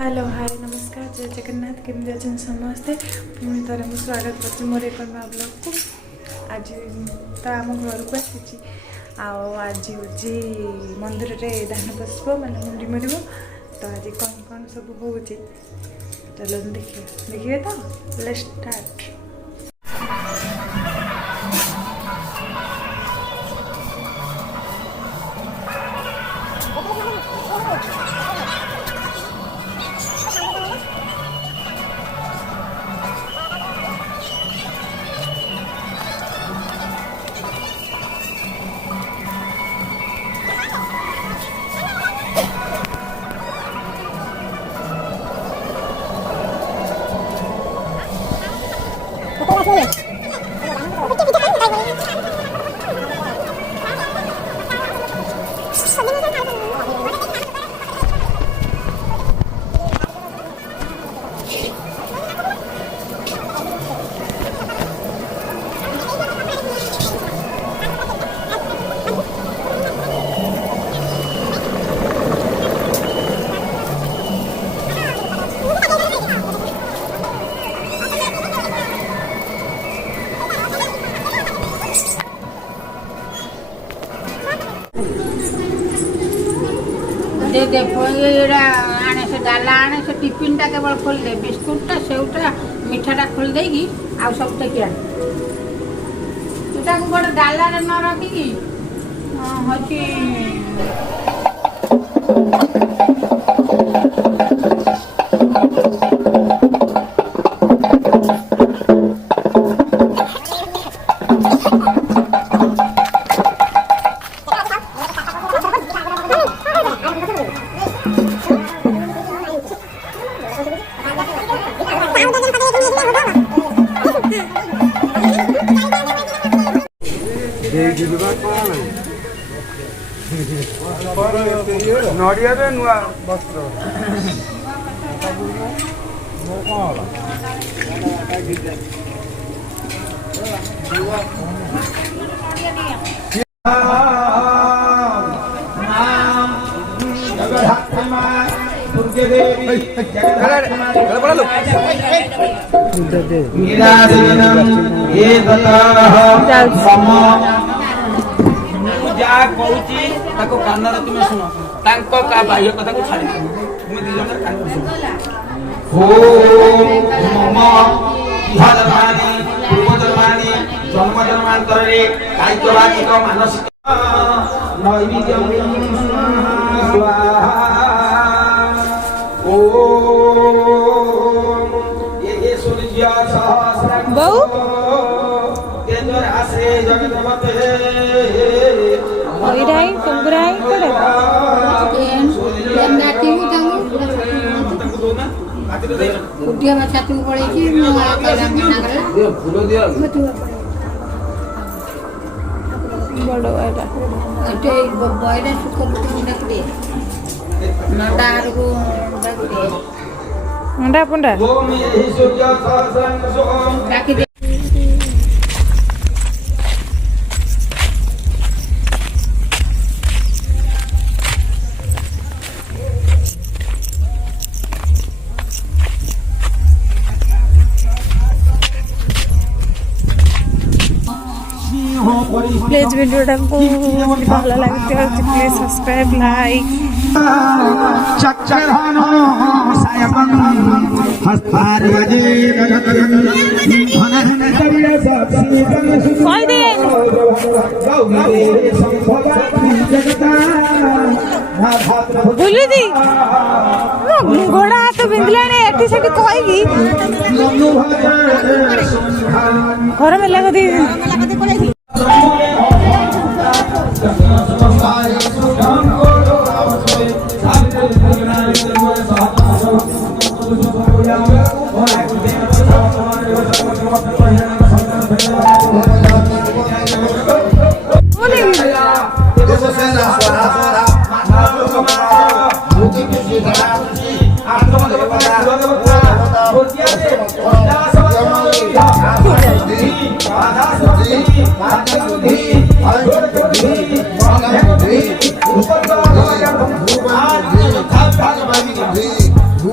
Hello hi नमस्कार जय जगन्नाथ केमती अच्छे समस्ते पुणी थोड़े मुझे स्वागत कर मोर एक ब्लॉग को आज तो आम घर को आसी आज हूँ मंदिर में धान पुष्प माने मुंडी मर तो आज कौन कौन सब हो चलो देखिए तो लेट्स स्टार्ट। दे दे आने से डाला आने से टिफिन टा केवल खोल दे बिस्कुटा सेवटा मिठाटा खोल देगी आ सब टेकिया तुटा को बड़ डाला रे न रखी हची नड़िया नुआ वस्त्र जा कहूची ताको कान रे तुमे सुनो तांको का बाह्य कथा को छाड़ी तुमे दी जण कान सुनो ओम नमः इहादमानि पूर्वजन्मानि जन्म जन्मांतरे कायिक वाचिक मानसिक नैवेद्यं स्वाहा ओम ये सूर्य सहस्रं बहु केंद्र आश्रय जगन्नाथ ओइराई कुंगराई करे नाटी उठिया बच्चा तू पड़े की फूल दिया बड़ो आइला एटे बॉयले सुको नकड़ी नडार को मुंडा पुंडा ओम ये सूर्य सहस्रं सोम बाकी प्लीज वीडियो को भल लगते प्लीज सब्सक्राइब लाइक चक्रधनो सायकं हस्तारवजे कहि दे बुली दी गोड़ा हाथ बिंदला ने एठी सेठी कहि घर में लगा दी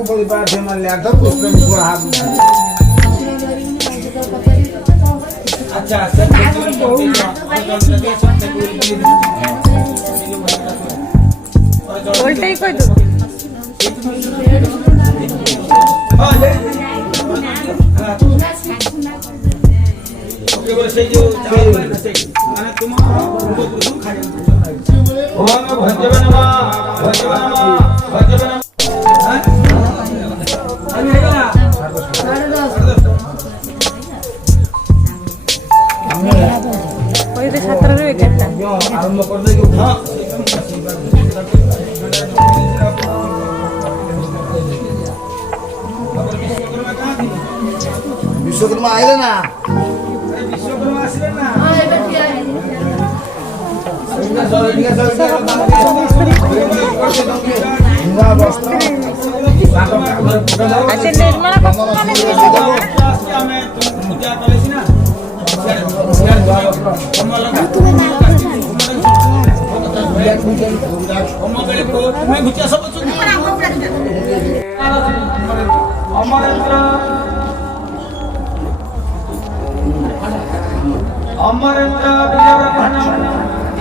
परिपाठ्य मान्यार्थ पुष्पं स्वाहा अच्छा उल्टा ही कोई दो कोई तो छात्र रे एकटा आरंभ कर दे हाँ विश्वकर्मा आइले ना विश्वकर्मा आसिले ना अच्छे निर्मला कपूर माने ଆମେ ପୂଜା କଲେସି ନା ତୁମେ ଘୁଚିଆ ସବୁ ଅମରେନ୍ଦ୍ର अमरेन्द्र विजयवर्धन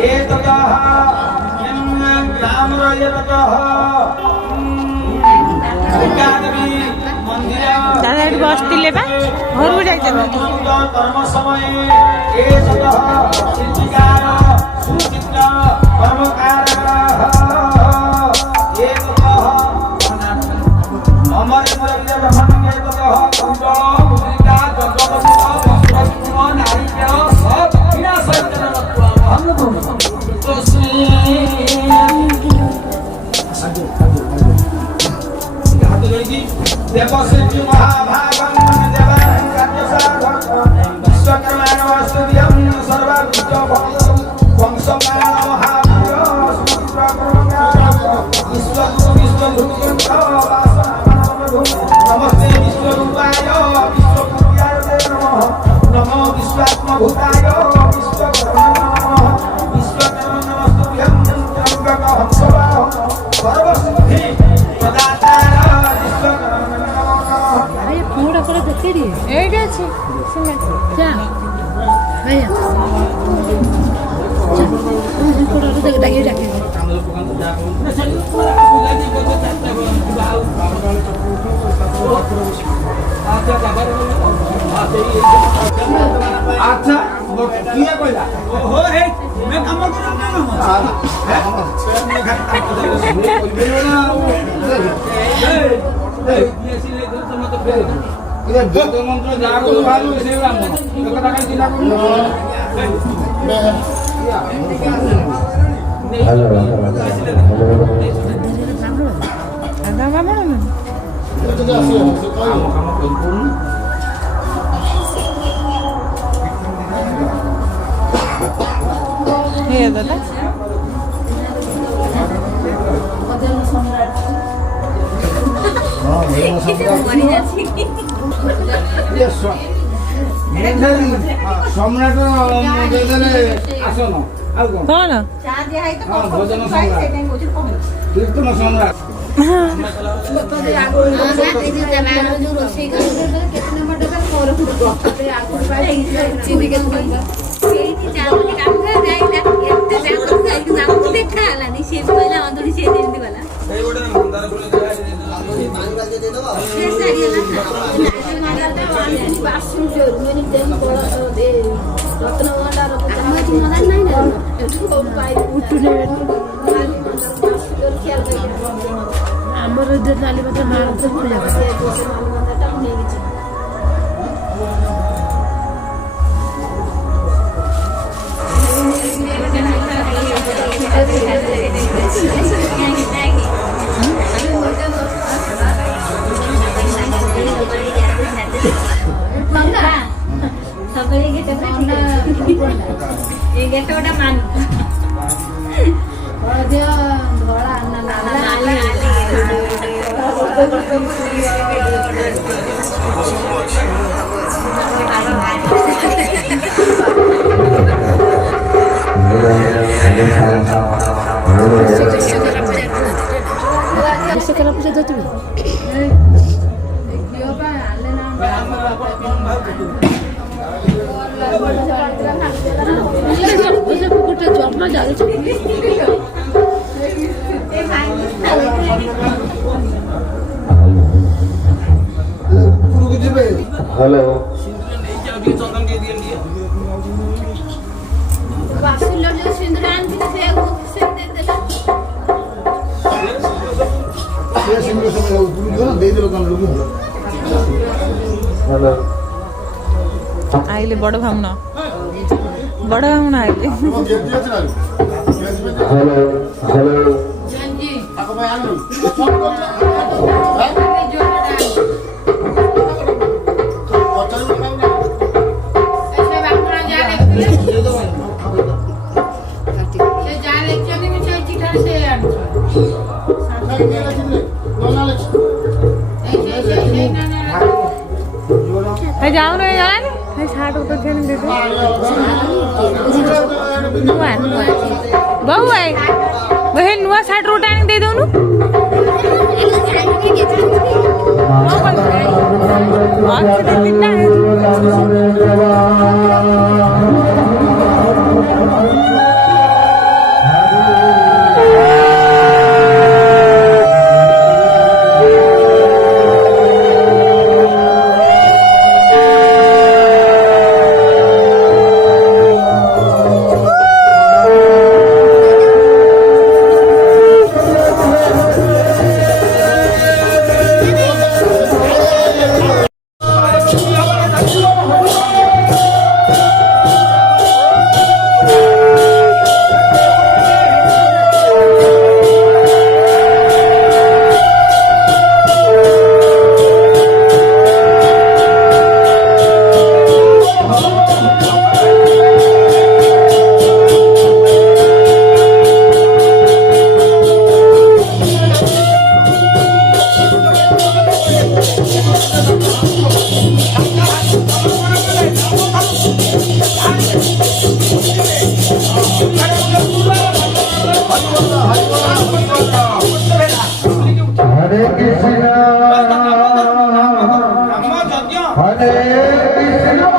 एततः ग्रामराजतः दुर्गादेवी मंदिर दादा एठी बसतिले बा घर को जाइछन कर्म समय एततः चित्तिकार सुचित्र कर्मकार एततः अमरेन्द्र विजयवर्धन एततः कुंडल मुद्रिका जगदपति देवसेतु महाभागं देवान् कार्यसाधक विश्वकर्माण वास्तव्यं सर्वविद्य वंशकाल महावीर विश्वगुरु विश्वभूतिकंठ नमस्ते विश्वरूपाय विश्वपूज्याय नमः नमो विश्वात्मभूताय विश्वकर्मणे नमः विश्वकर्मणे नमस्तुभ्यं त्र्यंबक हंसवाहः सर्वसिद्धि प्रदातार विश्वकर्मणे नमः अरे पूरा করে দেখে দিয়ে এইটা আছে শুনে যা ভাইয়া পুরো দেখে ডাকে ডাকে अच्छा किया कोइला ओहो हे मैं काम करू ना मैं घर ना ये जो मंत्र जागो वालो से राम तो कथा का चिना को दादा मामा ना हे दादा সম্রাট আসন ଆଉ କଣ କଣ ଭୋଜନ ସମ୍ରାଟ କୀର୍ତ୍ତନ ସମ୍ରାଟ ଆମର ଚାଲି ପାଖରେ ଭାରତ ପୂଜା सगळे घेते गोटा मान ଧଳା ବିଶ୍ୱକର୍ମା ପୂଜା ଦଉଥିବେ ଉପରକୁ ଯିବେ हेलो ସିନ୍ଦୁର ନେଇକି ଆଉ ଟିକେ ଚନ୍ଦନ ଟିକେ ଦିଅନ୍ତି ବାସୁଲ ଯୋଉ ସିନ୍ଦୁର ଆଣିଥିଲେ ସେଇଆକୁ ସେ ଦେଇଦେଲା ସେ ସିଙ୍ଗଲ ସମୟ ଉପରକୁ ଯିବ ନା ଦେଇଦେଲ କାନ ଲୋକ हेलो ଆଇଲେ ବଡ଼ ଭାଉଣ ଆଇଲେ କେମିତି ଅଛି ନା हेलो हेलो ଜଞ୍ଜି ତାଙ୍କ ପାଇଁ ଆଣିଲୁ ସେ ବାପଣ ଯାହା ଲେଖିଥିଲେ ସେ ଯାହା ଲେଖିଛନ୍ତି ମୁଁ ସେଇ ଚିଠାରେ ସେ ଆଣିଛି ଯାଉନ ଜାଣି ସାର୍ଟ ତ ଛେଣି ଦେଇଦେ ନୂଆ ବହୁ ଭାଇ ଭାଇ ନୂଆ ସାର୍ଟ ଗୋଟେ ଆଣିକି ଦେଇଦଉନୁ हरे कृष्णा ଆମ ଯଜ୍ଞ हरे कृष्णा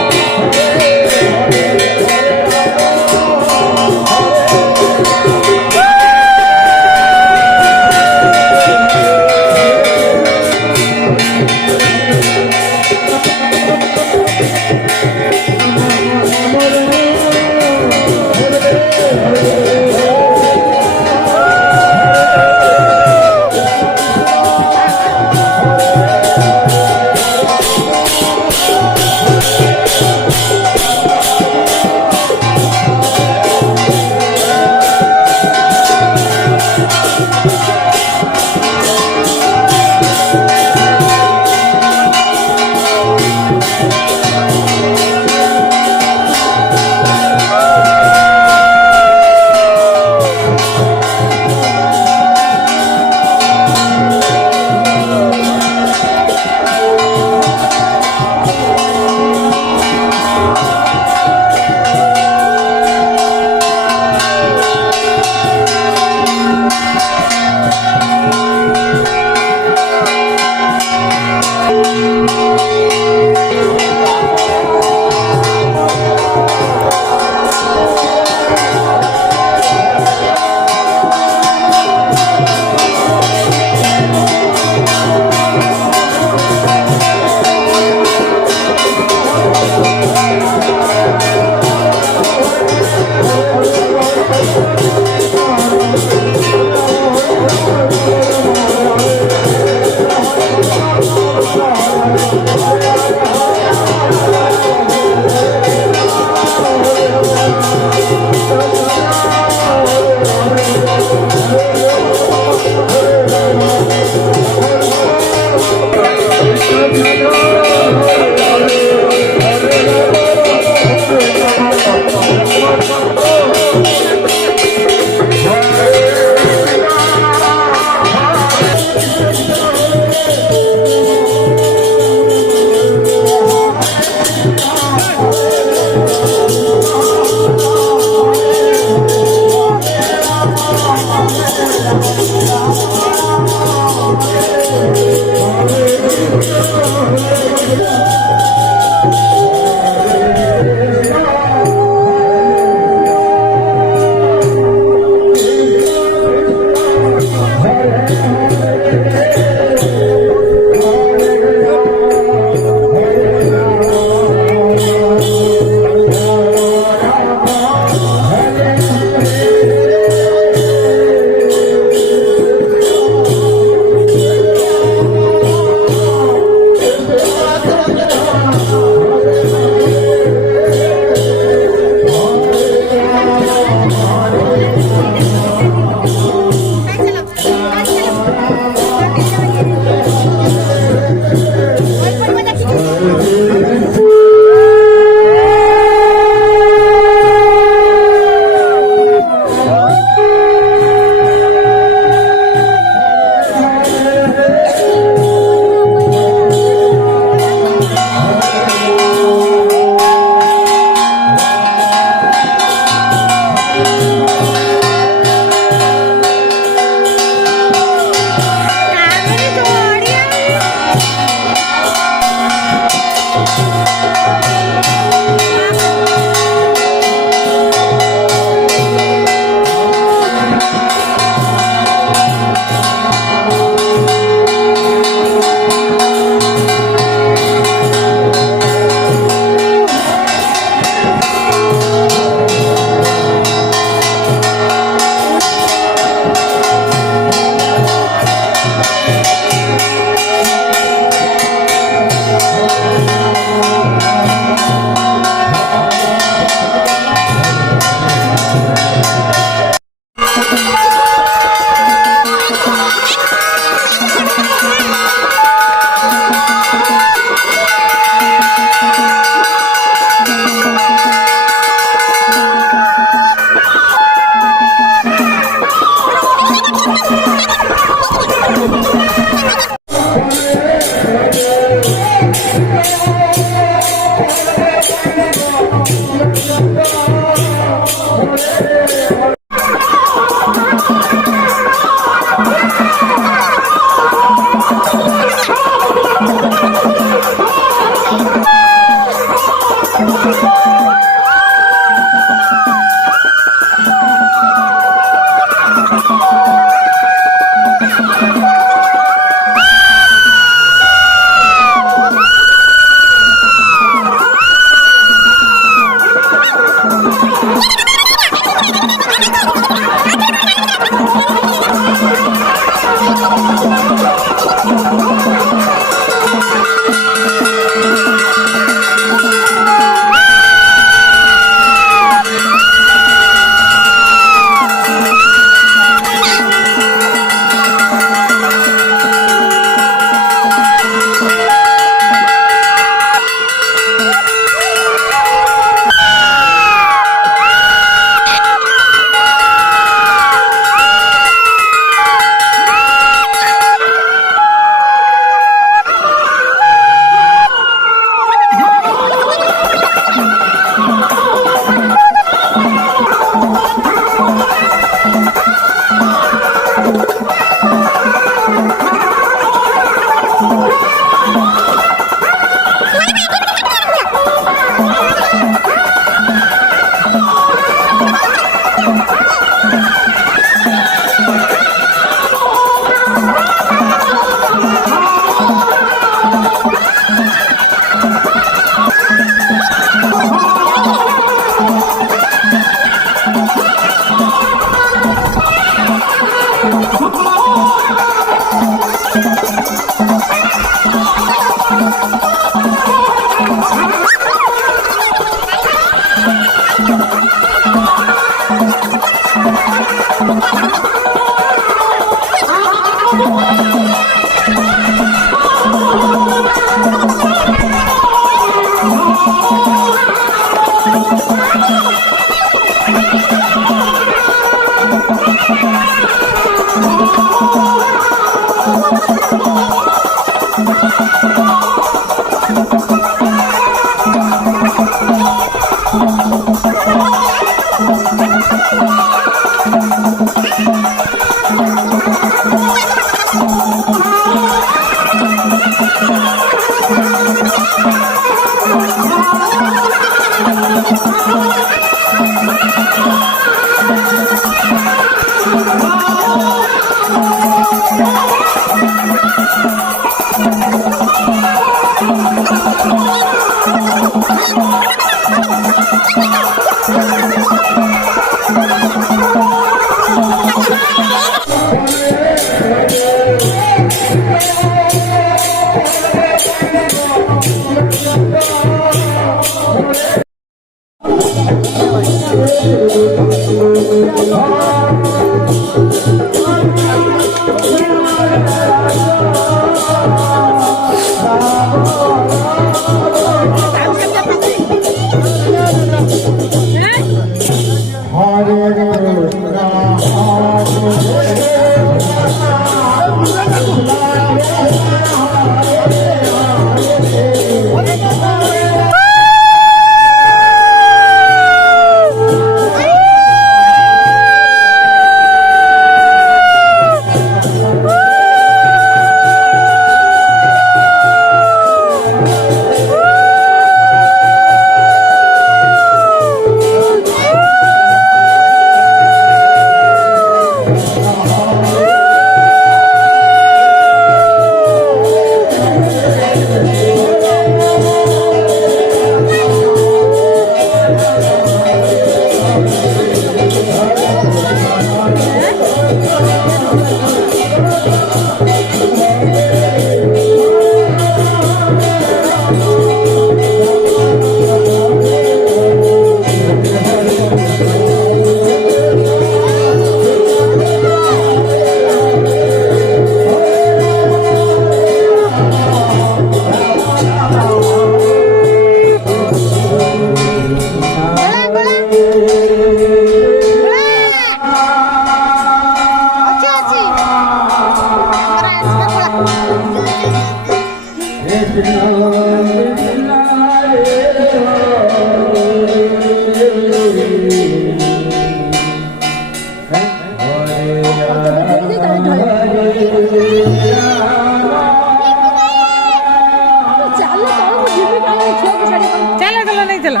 चला चला नाही चला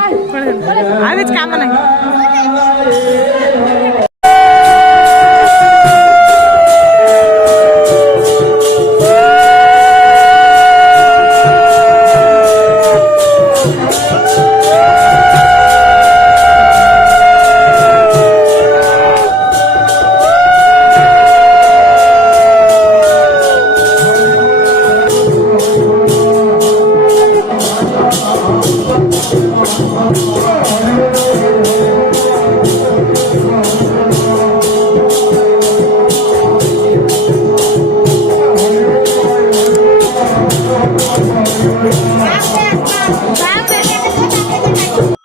आम्हीच काम नाही